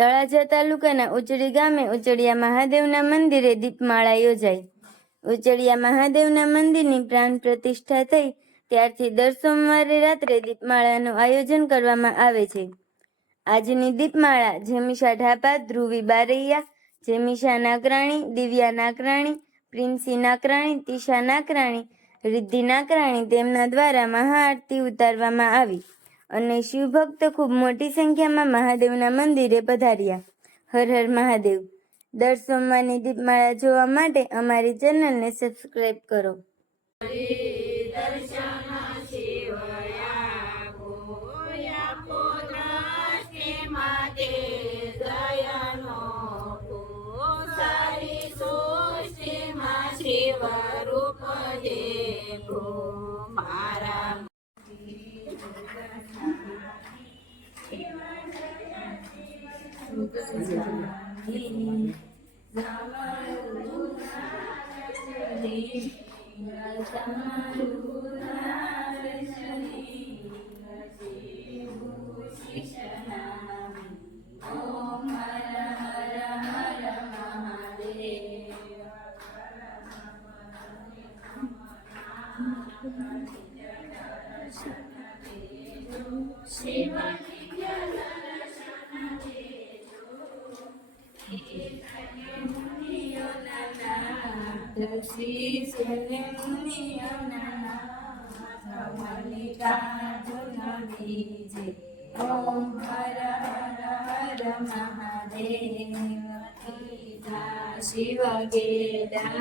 તળાજા તાલુકાના ઉચડી ગામે ઉચડિયા મહાદેવના મંદિરે દીપમાળા યોજાઈ। ઉચડિયા મહાદેવના મંદિરની પ્રાણ પ્રતિષ્ઠા થઈ ત્યારથી દર સોમવારે રાત્રે દીપમાળાનું આયોજન કરવામાં આવે છે। આજની દીપમાળા જેમિશા ઢાપા, ધ્રુવી બારૈયા, જેમિશા નાકરાણી, દિવ્યા નાકરાણી, પ્રિન્સી નાકરાણી, તિશા નાકરાણી, રિદ્ધિ નાકરાણી તેમના દ્વારા મહાઆરતી ઉતારવામાં આવી અને શિવભક્ત ખૂબ મોટી સંખ્યામાં મહાદેવના મંદિરે પધાર્યા। હર હર મહાદેવ। દર સોમવારની દીપમાળા જોવા માટે અમારી ચેનલને સબસ્ક્રાઇબ કરો। ओम हर हर हर महादेव। शिव गेदार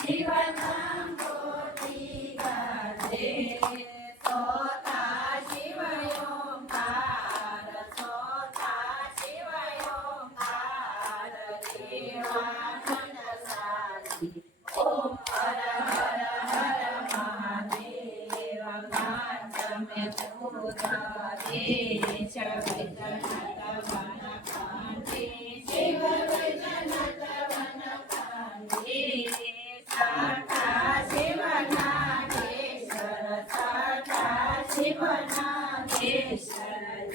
शिव नाम कोटि गाजे, सोता शिव ओंकार, सोता शिव ओंकार, देवानंद साक्षी। ओम हर हर हर महादेव। कांचमे चूड़ारे शबैजनत वनकांते, शिव वैजनत वनकांते, साता शिवनागेश्वर, साता शिवनागेश्वर,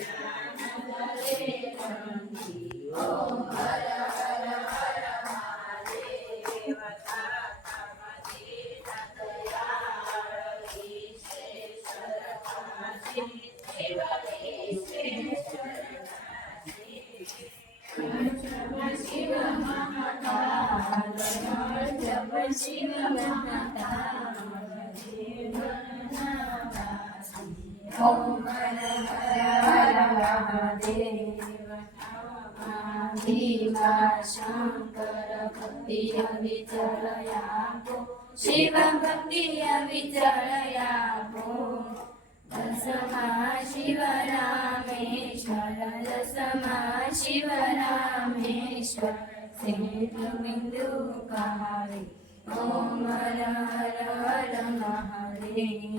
जानंद रे रंगी। ओम हर हर हर महादेव। शिव महाकाल, जब शिव महाकाल, ओम हर हर हर महादेव। देवा शंकर भक्ति विचलयापो, शिव भक्ति विचलयापो। दसमा शिव रामेश्वर, दसमा शिव रामेश्वर, सेतु बिंदु कहावे। ओम हर हर हर महादेव।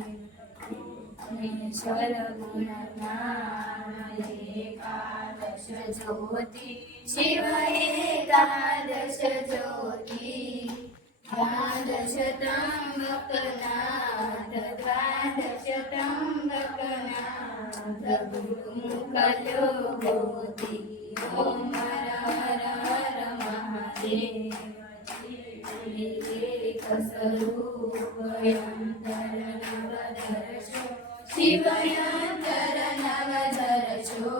ईश्वर गुणगान एकादश ज्योति, शिव एकादश ज्योति। द्वादश त्र्यंबकनाथ, द्वादश त्र्यंबकनाथ, गुरुमुखलोभूति। ओम हर हर हर महादेव। एक स्वरूप यंतर नवदर्शो, शिव यंतर नवदर्शो।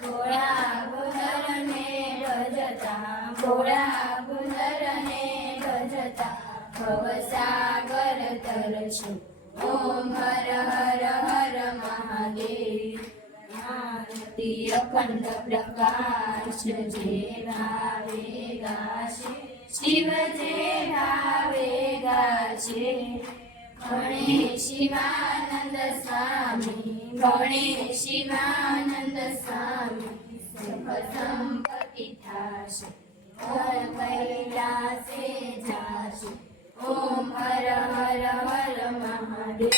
भोळा गुणर ने भजता, भोळा गुणर ने भजता, भवसागर तरशो। ओम हर हर हर महादेव। आरती अखंड प्रकाश, जे भावे गाशे, शिव जे भावे गाशे। गणे शिवानंद स्वामी, गणे शिवानंद स्वामी, सुख संपत्ति थाशे, और कैलासे जाशे। ओम हर हर हर महादेव।